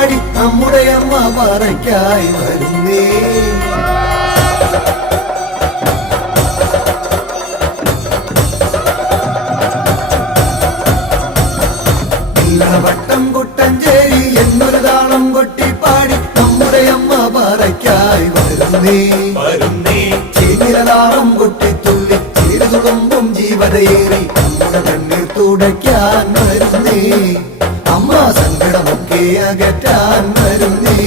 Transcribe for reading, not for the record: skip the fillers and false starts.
പാടി നമ്മുടെ അമ്മ പറയ്ക്കായി വരുന്നേ. വട്ടം കുട്ടഞ്ചേരി എന്നൊരു താളം കൊട്ടിപ്പാടി നമ്മുടെ അമ്മ പറയ്ക്കായി വരുന്നേ. ചീനിലതാളം കൊട്ടിത്തുള്ളി ചീരുതുമ്പും ജീവതയേറി നമ്മുടെ കണ്ണീർ തുടയ്ക്കാൻ വരുന്നേ. അമ്മ സങ്കടമൊക്കെ അകറ്റാൻ വരുന്നേ.